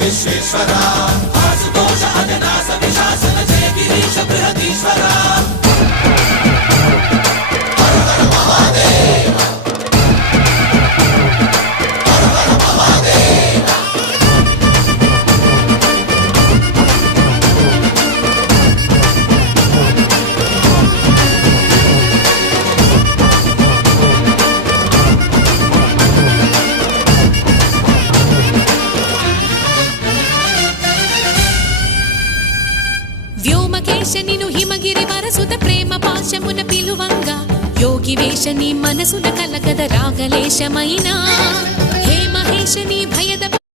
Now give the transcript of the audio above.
విశ్వేశ్వరా ఆశుతోష అజనాస విశాసన జయ గిరీశ బృహదీశ్వరా హర హర మహాదేవ హర హర మహాదేవ వ్యోమకేశనిను హిమగిరి వరసుత ప్రేమ పాశమున పిలువంగా యోగి వేషని మనసున కలకద రాగలేశమైనా హే మహేశని భయద